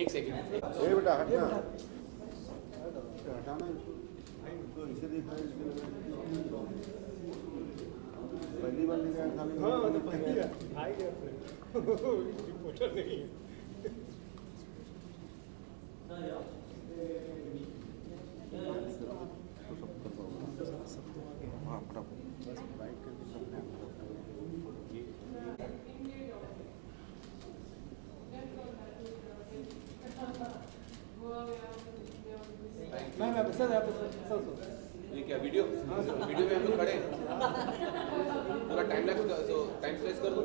एक सेकंड। ए बेटा हटना, हटाना इसको, इसे देखा है पहली बार दिखाया खाली। हाँ तो पहली बार आ गया रिपोर्टर नहीं है। ये क्या वीडियो वीडियो में हम लोग खड़े हैं, पूरा टाइम लैप्स टाइम स्पेस कर दो।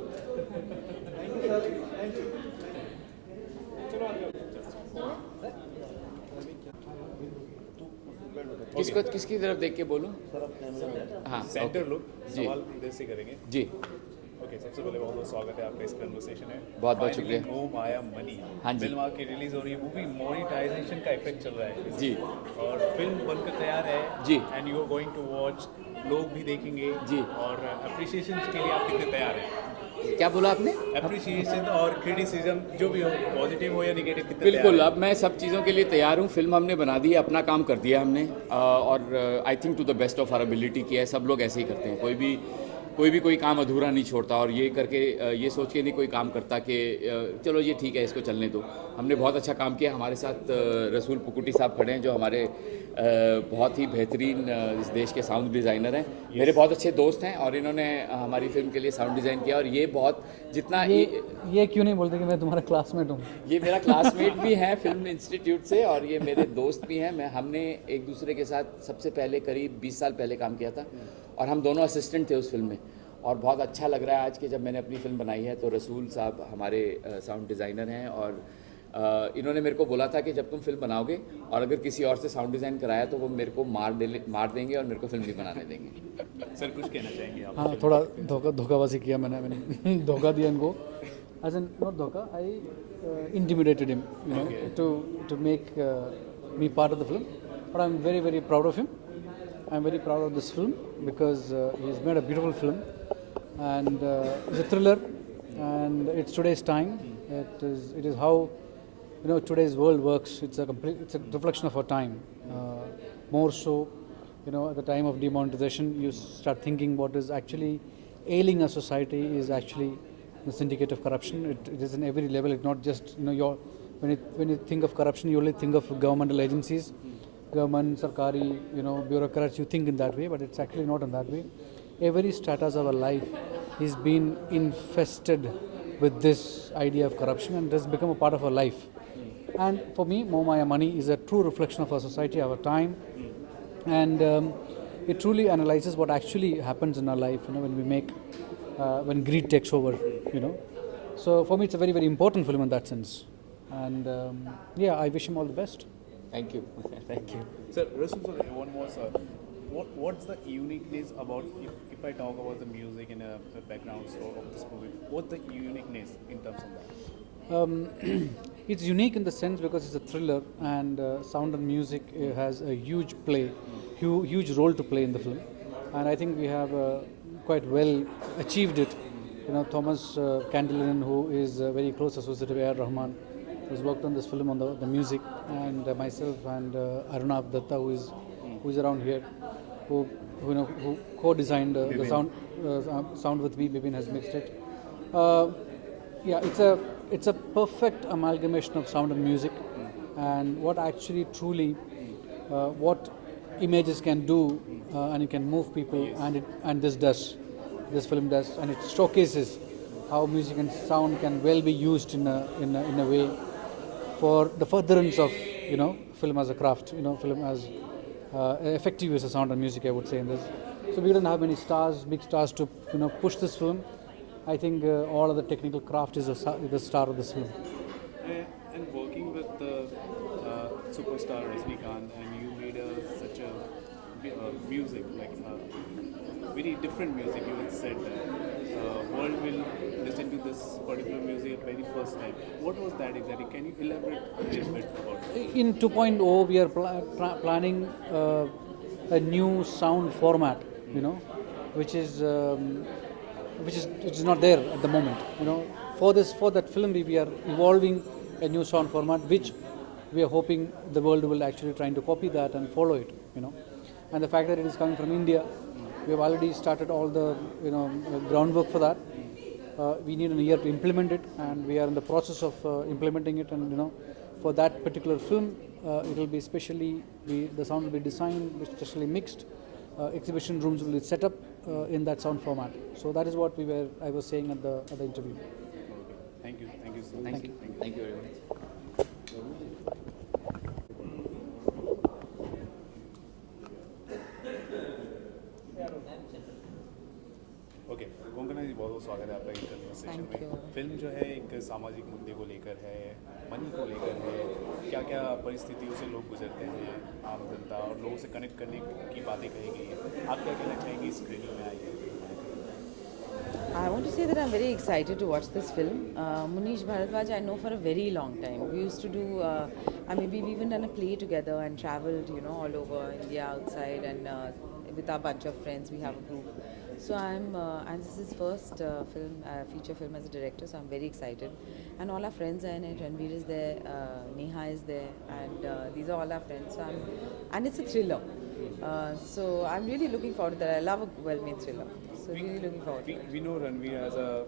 किसको किसकी तरफ देख के बोलूं? हाँ सेंटर लोग जी सवाल इधर से करेंगे। जी ओके, सबसे पहले बहुत बहुत स्वागत है आपका इस कन्वर्सेशन है। बहुत बहुत शुक्रिया। ओ माया मनी हाँ जी। फिल्म आपकी रिलीज हो रही है, मूवी मोनेटाइजेशन का इफेक्ट चल रहा है जी और फिल्म बनकर तैयार है जी and you are going to watch, लोग भी देखेंगे जी। और अप्रिसिएशन के लिए आप कितने तैयार हैं? क्या बोला आपने? अप्रिसिएशन और क्रिटिसिज्म जो भी हो, पॉजिटिव हो या नेगेटिव, कितने बिल्कुल, तैयार अब मैं सब चीज़ों के लिए तैयार हूँ। फिल्म हमने बना दी है, अपना काम कर दिया हमने और I think to the best of our ability किया है। सब लोग ऐसे ही करते हैं, कोई भी कोई काम अधूरा नहीं छोड़ता और ये करके ये सोच के नहीं कोई काम करता कि चलो ये ठीक है इसको चलने दो। हमने बहुत अच्छा काम किया। हमारे साथ रसूल पुकुटी साहब खड़े हैं जो हमारे बहुत ही बेहतरीन इस देश के साउंड डिज़ाइनर हैं। मेरे बहुत अच्छे दोस्त हैं और इन्होंने हमारी फिल्म के लिए साउंड डिज़ाइन किया और ये बहुत जितना ये क्यों नहीं बोलते कि मैं तुम्हारा क्लासमेट हूँ? ये मेरा क्लासमेट भी है फिल्म इंस्टीट्यूट से और ये मेरे दोस्त भी हैं। हमने एक दूसरे के साथ सबसे पहले करीब 20 साल पहले काम किया था और हम दोनों असिस्टेंट थे उस फिल्म में और बहुत अच्छा लग रहा है आज के जब मैंने अपनी फिल्म बनाई है तो रसूल साहब हमारे साउंड डिज़ाइनर हैं और इन्होंने मेरे को बोला था कि जब तुम फिल्म बनाओगे और अगर किसी और से साउंड डिज़ाइन कराया तो वो मेरे को मार देंगे और मेरे को फिल्म भी बनाने देंगे। सर कुछ कहना चाहेंगे आप? हाँ, थोड़ा धोखाबाजी किया मैंने धोखा दिया इनको। एज एन नॉट धोखा, आई intimidated him, you know, to make me part of the film. But I'm very, very proud of him. I'm very proud of this film because he's made a beautiful film and it's a thriller and it's today's time. It is how today's world works. It's a reflection of our time. More so, at the time of demonetization, you start thinking what is actually ailing our society is actually the syndicate of corruption. It is in every level. It's not just when you think of corruption, you only think of governmental agencies, government, sarkari, bureaucrats. You think in that way, but it's actually not in that way. Every status of our life is been infested with this idea of corruption, and it has become a part of our life. And for me, Mo Maya Money is a true reflection of our society, our time, and it truly analyzes what actually happens in our life. When we make, when greed takes over. So for me, it's a very, very important film in that sense. And I wish him all the best. Thank you. Thank you. Sir, Rasul sir, one more sir. What's the uniqueness about, if I talk about the music and the background score of this movie, what's the uniqueness in terms of that? It's unique in the sense because it's a thriller and sound and music has a huge huge role to play in the film. And I think we have quite well achieved it. Thomas Candelain, who is a very close associate of A.R. Rahman, who's worked on this film on the music, and myself and Arunabh Datta, who is around here, who co-designed the sound with me. Bipin has mixed it. It's a perfect amalgamation of sound and music, and what actually truly what images can do, and it can move people, and this film does, and it showcases how music and sound can well be used in a way for the furtherance of film as a craft, film as effective use of sound and music, I would say in this. So we didn't have many big stars to push this film. I think all of the technical craft is the star of this film. And working with the superstar Rajnikant, and you made such a music, like very different music. You had said that world will listen to this particular music at very first time. What was that exactly? Can you elaborate a little bit about it? In 2.0, we are planning a new sound format, which is not there at the moment. for that film we are evolving a new sound format which we are hoping the world will actually trying to copy that and follow it, you know. And the fact that it is coming from India, we have already started all the, you know, groundwork for that. We need a year to implement it, and we are in the process of implementing it. And you know, for that particular film, it will be the sound will be designed, especially mixed. Exhibition rooms will be set up in that sound format. So that is what I was saying at the interview. Thank you so much. Thank you. Thank you very much. Okay Konkona ji बहुत बहुत स्वागत है आपका interview session Thank में। you. Film जो है एक सामाजिक मुद्दे को लेकर है, मनी को लेकर है, क्या क्या परिस्थितियों से लोग गुजरते हैं, आम जनता और लोगों से कनेक्ट करने की बातें कही गई है। आप क्या कहना चाहेंगे इस स्क्रीनिंग में आइए? I want to say that I'm very excited to watch this film. Munish Bharadwaj I know for a very long time. We used to do, we've even done a play together and travelled, you know, all over India outside, and with our bunch of friends we have a group. So and this is his first feature film as a director, so I'm very excited. And all our friends are in it. Ranveer is there, Neha is there, and these are all our friends. So and it's a thriller. So I'm really looking forward to that. I love a well-made thriller. So really looking forward to it. We know Ranveer as a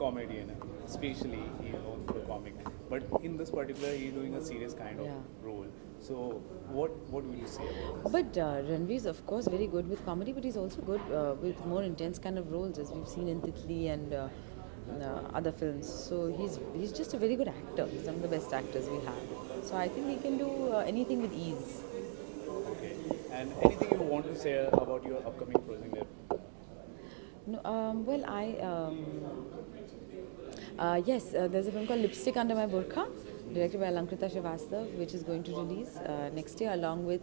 comedian, especially he is known for comic. But in this particular, he's doing a serious kind of role. So what will you say about this? But Ranveer is of course very good with comedy, but he's also good with more intense kind of roles, as we've seen in Titli and other films. So he's just a very good actor. He's one of the best actors we have. So I think he can do anything with ease. Okay. And anything you want to say about your upcoming project? No, yes, there's a film called Lipstick Under My Burqa, directed by Alankrita Srivastav, which is going to release next year, along with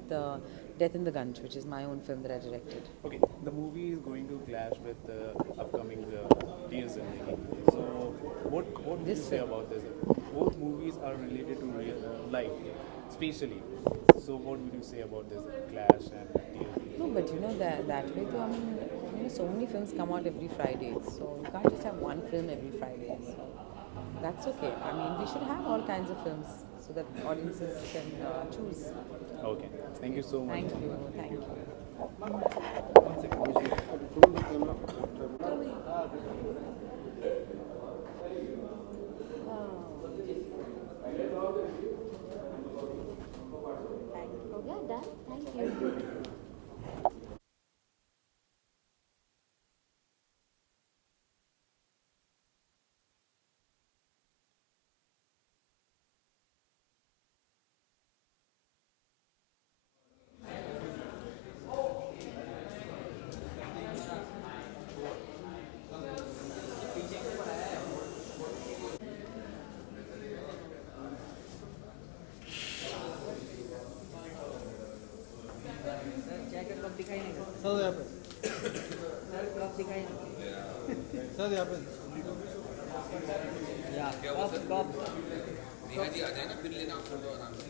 Death in the Gunj, which is my own film that I directed. Okay, the movie is going to clash with the upcoming Dear Zindagi. So, what would you say about this? Both movies are related to real life, especially. So, what would you say about this clash and Dear Zindagi? No, but you know that way too. I mean, you know, so many films come out every Friday, so you can't just have one film every Friday. So that's okay. I mean, we should have all kinds of films so that audiences can choose. Okay, thank you so much. Thank you. Thank you. हो गया done thank you sir यहाँ पे सर यहाँ पे नेहा जी आ जाए ना फिर लेना फोटो आराम से।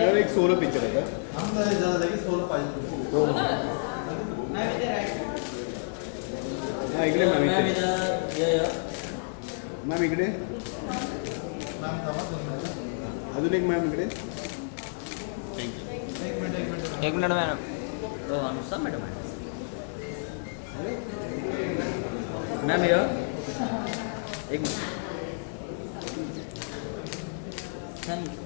मेरा एक सोलो पिक्चर है हम ज़्यादा लगे सोलो पाहिजे हाँ इकडे मॅम इकडे अजून एक मॅम इकडे एक मिनट मॅडम हो अनुषा मॅडम मॅम ये एक minute thank you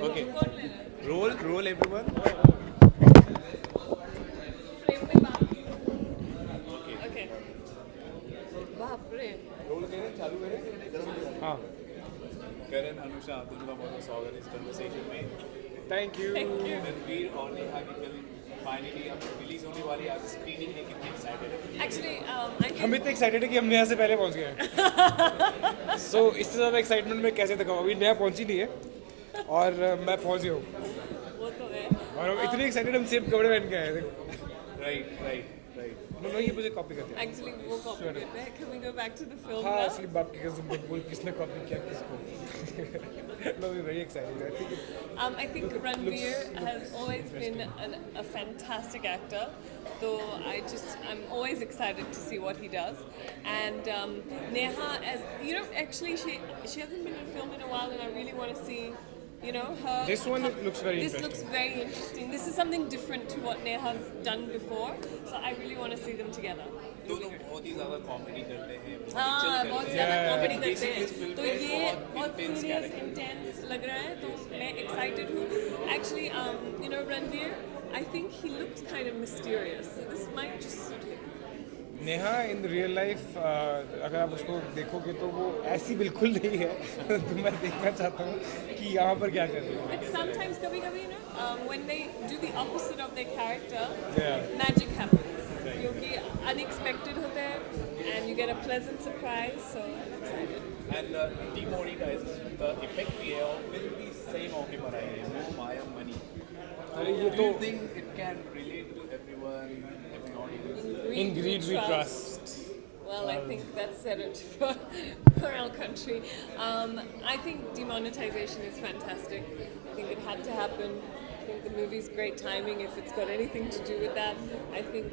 Okay. Roll everyone. Okay. बाप रे. हाँ. Karan, Anusha, दोनों का बहुत स्वागत है इस conversation में. Thank you. रणवीर और नेहा की फिल्म फाइनली अब रिलीज होने वाली है. आज स्क्रीनिंग है, कितने एक्साइटेड है? Actually, हम इतने एक्साइटेड है कि हम नेहा से पहले पहुंच गए हैं सो इससे ज़्यादा एक्साइटमेंट में कैसे दिखाऊँ. अभी नेहा पहुंची नहीं है और मैं पहुंच गया हूँ वो तो है. और हम इतने एक्साइटेड हम सेम कपड़े पहन के आए थे. Right. नो ये मुझे कॉपी करते हैं. Actually, वो कॉपी करते हैं. Can we go back to the film हाँ now? असली बाप की कसम मत बोल किसने कॉपी किया किसको. No we very excited. I think Ranveer has always been a fantastic actor. So I'm always excited to see what he does. And Neha, as you know, actually she hasn't been in a film in a while, and I really want to see, you know, her. This one looks very This interesting. looks very interesting. This is something different to what Neha's done before. So I really want to see them together. दोनों बहुत ही ज़्यादा कॉमेडी करते हैं. हाँ, बहुत ज़्यादा कॉमेडी करते Basically, इस हैं. film तो में ये बहुत बहुत intense सीरियस character. इंटेंस लग रहा है. तो मैं एक्साइटेड हूँ. Actually, you know, Ranveer, I think he looks kind of mysterious. So this might just suit him. Neha in real life अगर आप उसको देखोगे तो वो ऐसी बिल्कुल नहीं है तो मैं देखना चाहता हूँ कि यहाँ पर क्या कर रही है. But sometimes, कभी-कभी, you know, when they do the opposite of their character, Yeah. magic happens. क्योंकि unexpected होता है, and you get a pleasant surprise. So I'm excited. And demonetized the effect we have will be same मौके पर आए हैं. मोह माया मनी. अरे ये Do तो you think it can relate to everyone, every audience? in greed we trust. Well, I think that's said it for our country. I think demonetization is fantastic. I think it had to happen. I think the movie's great timing if it's got anything to do with that. I think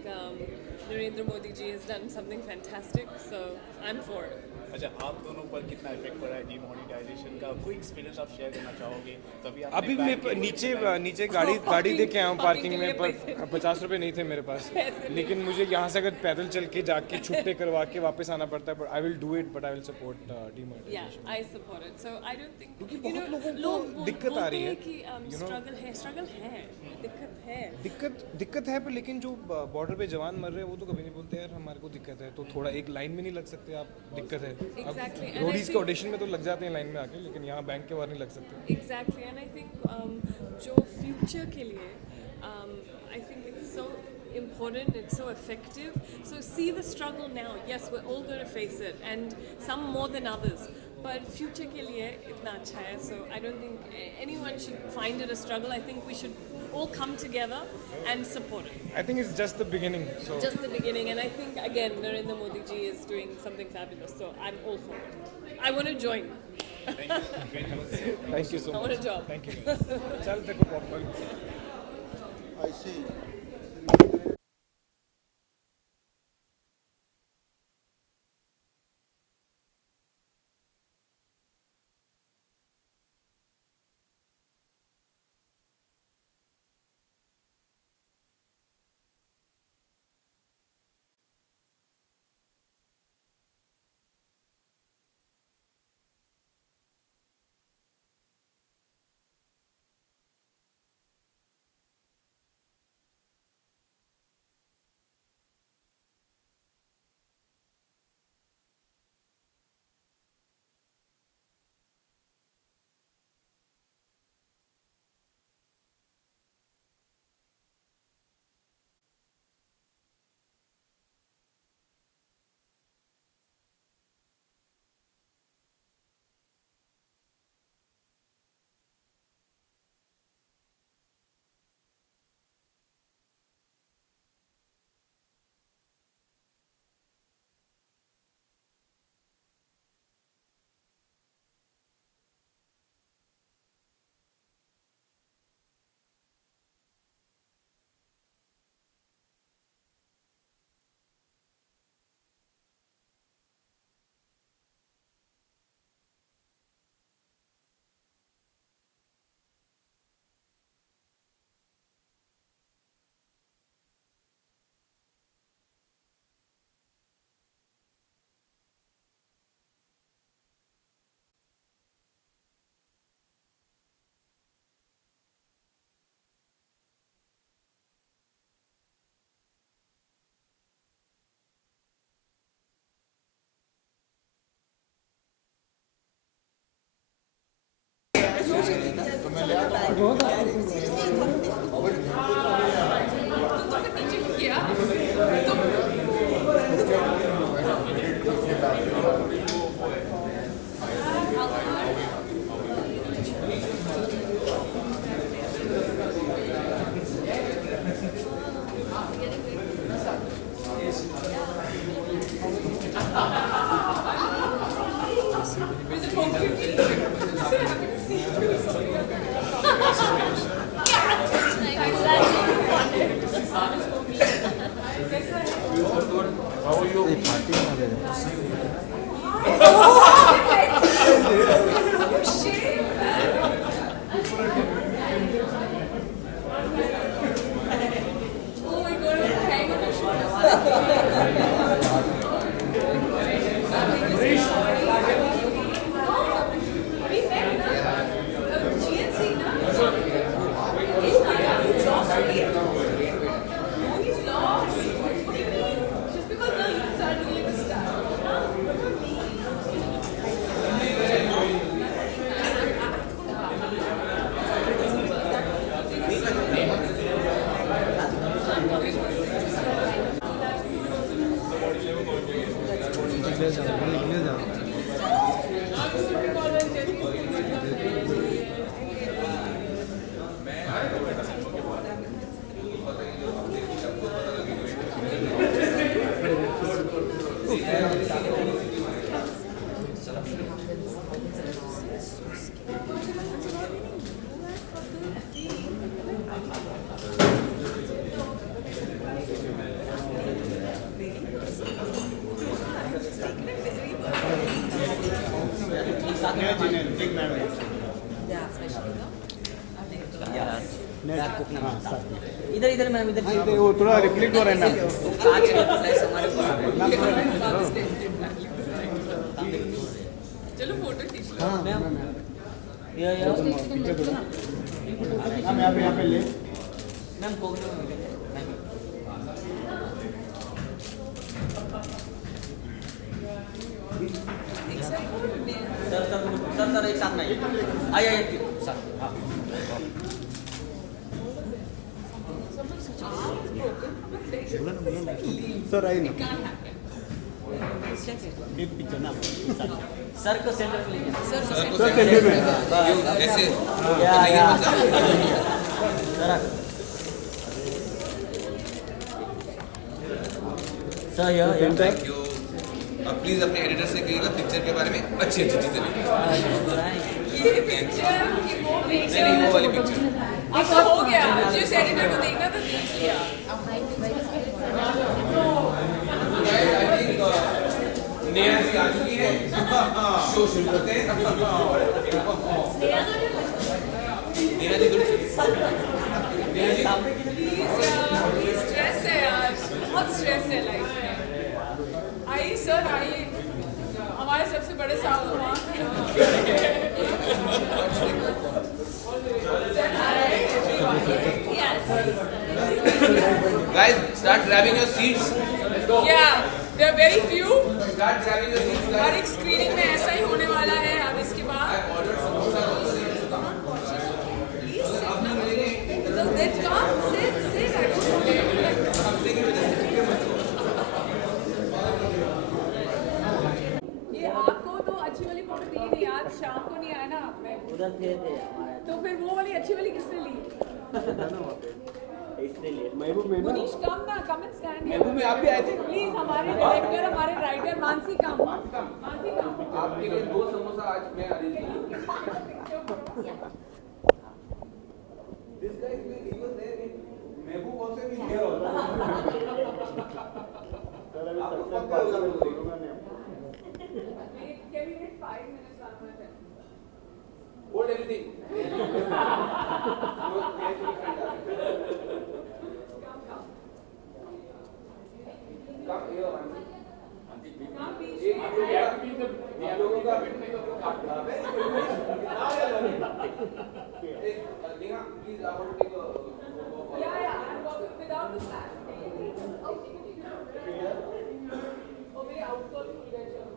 Narendra Modi ji has done something fantastic, so I'm for it. अच्छा, आप दोनों पर कितना इफेक्ट पड़ा है डिमोनेटाइजेशन का? कोई एक्सपीरियंस आप शेयर करना चाहोगे? तभी आपने अभी back मैं किया नीचे गाड़ी दे के आया हूँ पार्किंग में, पर पैसे 50 रुपए नहीं थे मेरे पास. लेकिन मुझे यहाँ से अगर पैदल चल के जाके छुट्टे करवा के वापस आना पड़ता है, but I will do it, but I will support Yeah, demonetisation. I support it. So I don't think क्योंकि you बहुत know, लोगों को लोग दिक्कत आ बोलते रही है, हैं कि you know. struggle है, दिक्कत है, पर लेकिन जो बॉर्डर पे जवान मर रहे हैं वो तो कभी नहीं बोलते यार हमारे को दिक्कत है. तो थोड़ा एक लाइन में नहीं लग सकते आप, दिक्कत है. Exactly, and I रोडीज के think- ऑडिशन में तो लग जाते हैं लाइन में आके, लेकिन यहाँ बैंक के बाहर नहीं लग सकते. Exactly, and I think जो future के लिए, I think it's so important, it's so effective. So see the struggle now. Yes, we're all going to face it, and some more than others. But future के लिए इतना अच्छा है. So I don't think anyone should find it a struggle. I think we should all come together and support it. I think it's just the beginning. So Just the beginning, and I think again Narendra Modi ji is doing something fabulous. So I'm all for it. I want to join. thank you so I want much. a job. Thank you. चल देखो popcorn. I see. इधर इधर मैम इधर वो थोड़ा रिफ्लेक्ट हो रहा है मैम कांच के फ्लैश हमारे चलो फोटो खींच लो। हाँ मैम ये मैम यहाँ पे ले ma'am Coke sir sir sir sir एक साथ नहीं आइए आइए सर हाँ सर आई ना सर को सेंटर में लेके सर को सर सेंटर में ऐसे या सर ये थैंक यू। अब प्लीज अपने एडिटर से कहिएगा पिक्चर के बारे में अच्छी अच्छी चीजें लिखें। ये पिक्चर वो नहीं वो वाली पिक्चर अब तो हो गया, जिस एडिटर को देखना था देख लिया। नेहा जी आ चुकी है शो शुरू करते हैं। नेहा जी थोड़ी नेहा जी प्लीज स्ट्रेस है यार, बहुत स्ट्रेस है लाइफ में। आइए सर आइए, हमारे सबसे बड़े सावधान guys start grabbing your seats Yeah, there are very few. start grabbing your seats हर एक स्क्रीनिंग में ऐसा ही होने वाला है अब इसके बाद। So then come, sit actually. ये आपको तो अच्छी वाली फोटो दी नहीं, आज शाम को नहीं आया ना आपने, उधर थे हमारे तो फिर वो वाली अच्छी वाली किसने ली? इसलिए मुनीश कम ना, कम एंड स्टैंड। महबूब में आप भी आए थे प्लीज हमारे डायरेक्टर, हमारे राइटर मानसी कम। आपके लिए 2 समोसा आज मैं अरेंज करूं this guys will even there in Mehboob also will here also आपको पक्का होगा मैं बोलूंगा नहीं Can we wait 5 minutes one more time? hold everything come here आप लोगों का Neha please I want to take a Yeah, I'm walking without the flag. Oh, मेरे outdoor भी उधर चलो।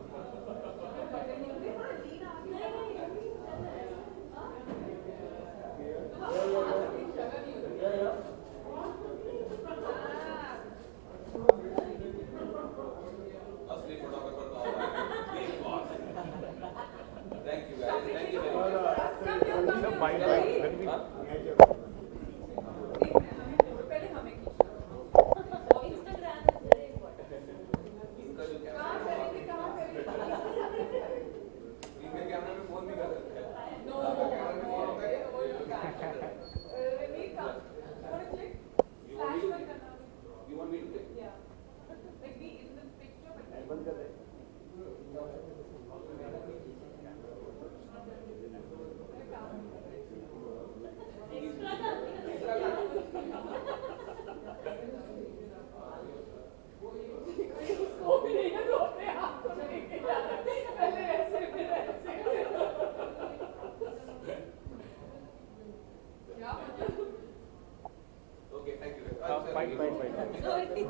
Okay,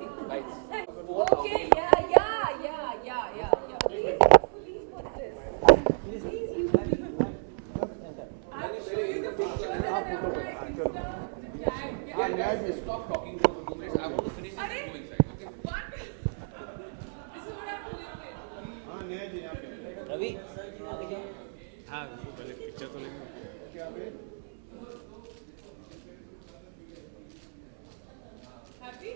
yeah. Please put this. Please, you. I'll show you the pictures and everything. Stop talking for 2 minutes. I want to finish this and go inside. Okay? What? This is what I have to live with. Ravi आगे जाओ हाँ वो पहले पिक्चर तो लेंगे Happy?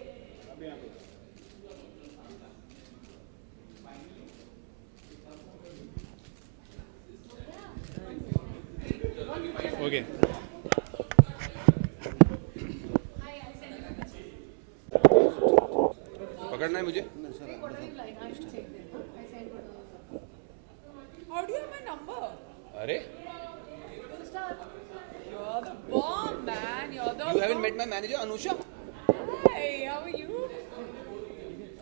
Okay पकड़ना है मुझे How do you have my number? अरे You're the bomb, man. You're the you haven't bomb. Met my manager Anusha Hey, how are you?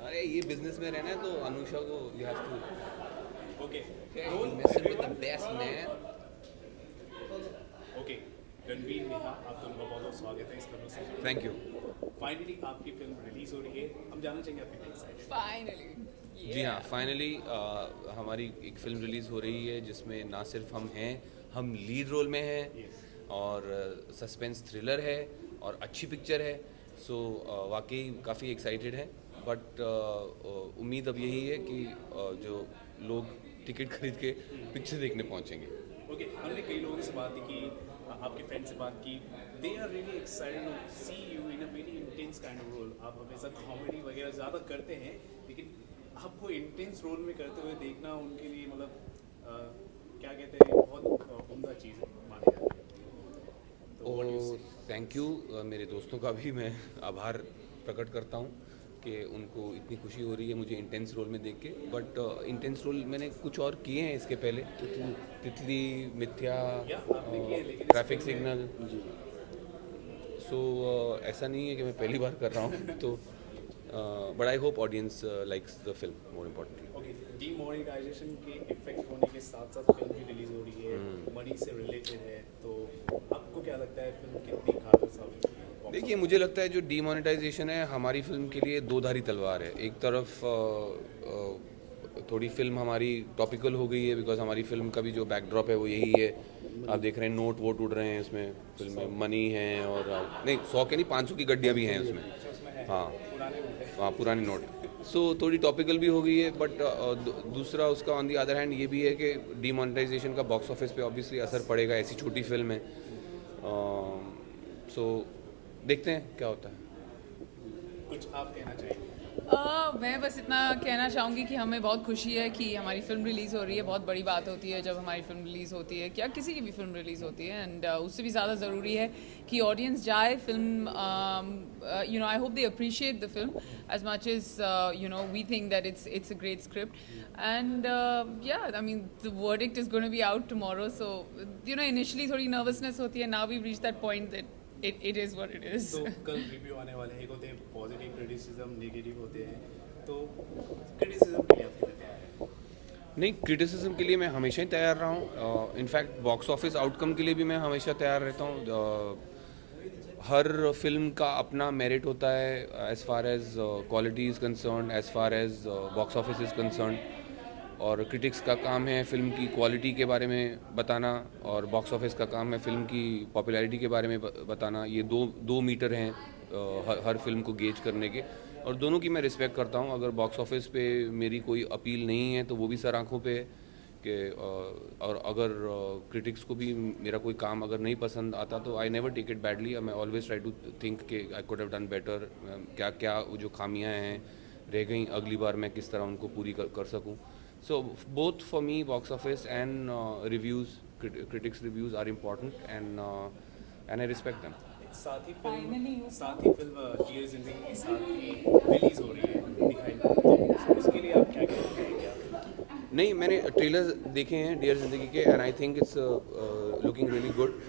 अरे ये बिजनेस में रहना है तो अनुषा को you have to okay messing with the best man okay Ranveer Neha आप दोनों का बहुत बहुत स्वागत है इस कन्वर्सेशन थैंक यू फाइनली आपकी फिल्म रिलीज हो रही है हम जानना चाहेंगे आप कितने एक्साइटेड Finally. जी हाँ फाइनली हमारी एक फिल्म रिलीज़ हो रही है जिसमें ना सिर्फ हम हैं हम लीड रोल में हैं और सस्पेंस थ्रिलर है और अच्छी पिक्चर है सो वाकई काफ़ी एक्साइटेड है बट उम्मीद अब यही है कि जो लोग टिकट खरीद के पिक्चर देखने पहुंचेंगे ओके हमने कई लोगों से बात की आपके फ्रेंड से बात की they are really excited to see you in a very intense kind of role आप हमेशा कॉमेडी वगैरह ज़्यादा करते हैं लेकिन आपको इंटेंस रोल में करते हुए देखना उनके लिए मतलब क्या कहते हैं बहुत उम्दा चीज़ मानी जाती है तो what do you say? Thank you मेरे दोस्तों का भी मैं आभार प्रकट करता हूँ कि उनको इतनी खुशी हो रही है मुझे इंटेंस रोल में देख के बट इंटेंस रोल मैंने कुछ और किए हैं इसके पहले तितली मिथ्या आपने किए हैं, लेकिन ट्रैफिक सिग्नल सो ऐसा नहीं है कि मैं पहली बार कर रहा हूँ तो but I hope audience likes the film more importantly okay demonetisation के इफेक्ट होने के साथ साथ फिल्म भी रिलीज हो रही है मनी से रिलेटेड है तो आपको क्या लगता है फिल्म कितनी कारगर साबित होगी देखिए मुझे लगता है जो डीमोनेटाइजेशन है हमारी फिल्म के लिए दो धारी तलवार है एक तरफ थोड़ी फिल्म हमारी टॉपिकल हो गई है बिकॉज हमारी फिल्म का भी जो बैकड्रॉप है वो यही है आप देख रहे हैं नोट वोट उड़ रहे हैं उसमें फिल्म में मनी है और नहीं 100 के नहीं 500 की गड्डियाँ भी हैं उसमें हाँ पुराने नोट सो थोड़ी टॉपिकल भी हो गई है बट दूसरा उसका ऑन दी अदर हैंड ये भी है कि डीमोनेटाइजेशन का बॉक्स ऑफिस पे ऑब्वियसली असर पड़ेगा ऐसी छोटी फिल्म है सो देखते हैं क्या होता है कुछ आप कहना चाहिए मैं बस इतना कहना चाहूँगी कि हमें बहुत खुशी है कि हमारी फिल्म रिलीज़ हो रही है बहुत बड़ी बात होती है जब हमारी फिल्म रिलीज़ होती है क्या किसी की भी फिल्म रिलीज़ होती है एंड उससे भी ज़्यादा ज़रूरी है कि ऑडियंस जाए film you know I hope they appreciate the film as much as you know we think that it's a great script and yeah I mean the verdict is going to be out tomorrow so you know initially थोड़ी nervousness होती है now we've reached that point that it is what it is तो कल रिव्यू आने वाले हैं एक होते हैं पॉजिटिव क्रिटिसिज्म नेगेटिव होते हैं तो क्रिटिसिज्म के लिए आप कितने तैयार हैं नहीं क्रिटिसिज्म के लिए मैं हमेशा ही तैयार रहा हूँ इनफैक्ट बॉक्स ऑफिस आउटकम के लिए भी मैं हमेशा तैयार रहता हूँ हर फिल्म का अपना मेरिट होता है as far as quality is concern as far as box office is concern और क्रिटिक्स का काम है फिल्म की क्वालिटी के बारे में बताना और बॉक्स ऑफिस का काम है फिल्म की पॉपुलैरिटी के बारे में बताना ये दो मीटर हैं हर फिल्म को गेज करने के और दोनों की मैं रिस्पेक्ट करता हूँ अगर बॉक्स ऑफिस पे मेरी कोई अपील नहीं है तो वो भी सर आँखों पे कि और अगर क्रिटिक्स को भी मेरा कोई काम अगर नहीं पसंद आता तो I never take it badly I always try to think कि I could have done better क्या क्या जो खामियां हैं रह गई अगली बार मैं किस तरह उनको पूरी कर सकूं so both for me box office and reviews critics reviews are important and I respect them साथ ही फिल्म डियर जिंदगी के साथ ही रिलीज हो रही है दिखाई तो उसके लिए आप क्या कहेंगे क्या नहीं मैंने ट्रेलर देखे हैं डियर जिंदगी के and I think it's looking really good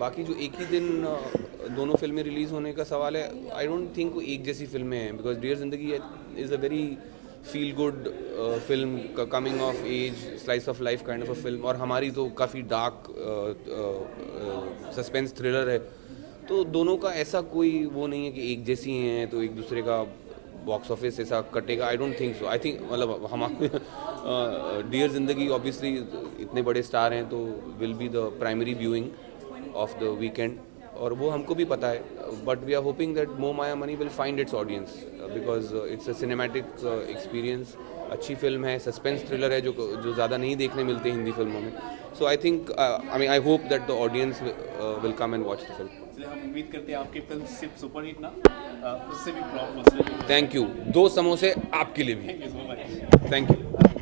बाकी जो एक ही दिन दोनों फिल्में रिलीज़ होने का सवाल है आई डोंट थिंक वो एक जैसी फिल्में हैं because dear Zindagi is a very feel good film coming of age slice of life kind of a film और हमारी तो काफ़ी डार्क सस्पेंस थ्रिलर है तो दोनों का ऐसा कोई वो नहीं है कि एक जैसी हैं तो एक दूसरे का बॉक्स ऑफिस ऐसा कटेगा, I don't think so. I think मतलब हम डियर जिंदगी ऑब्वियसली इतने बड़े स्टार हैं तो will be the primary viewing of the weekend, और वो हमको भी पता है. But we are hoping that Moh Maya money will find its audience because it's a cinematic experience. अच्छी फिल्म है, सस्पेंस थ्रिलर है जो ज़्यादा नहीं देखने मिलते हिंदी फिल्मों में. So I think I hope that the audience will come and watch the film. इसलिए हम उम्मीद करते हैं आपकी फिल्म सिर्फ सुपरहिट ना उससे भी ब्लॉकबस्टर. Thank you. 2 समोसे आपके लिए भी. Thank you so much. Thank you.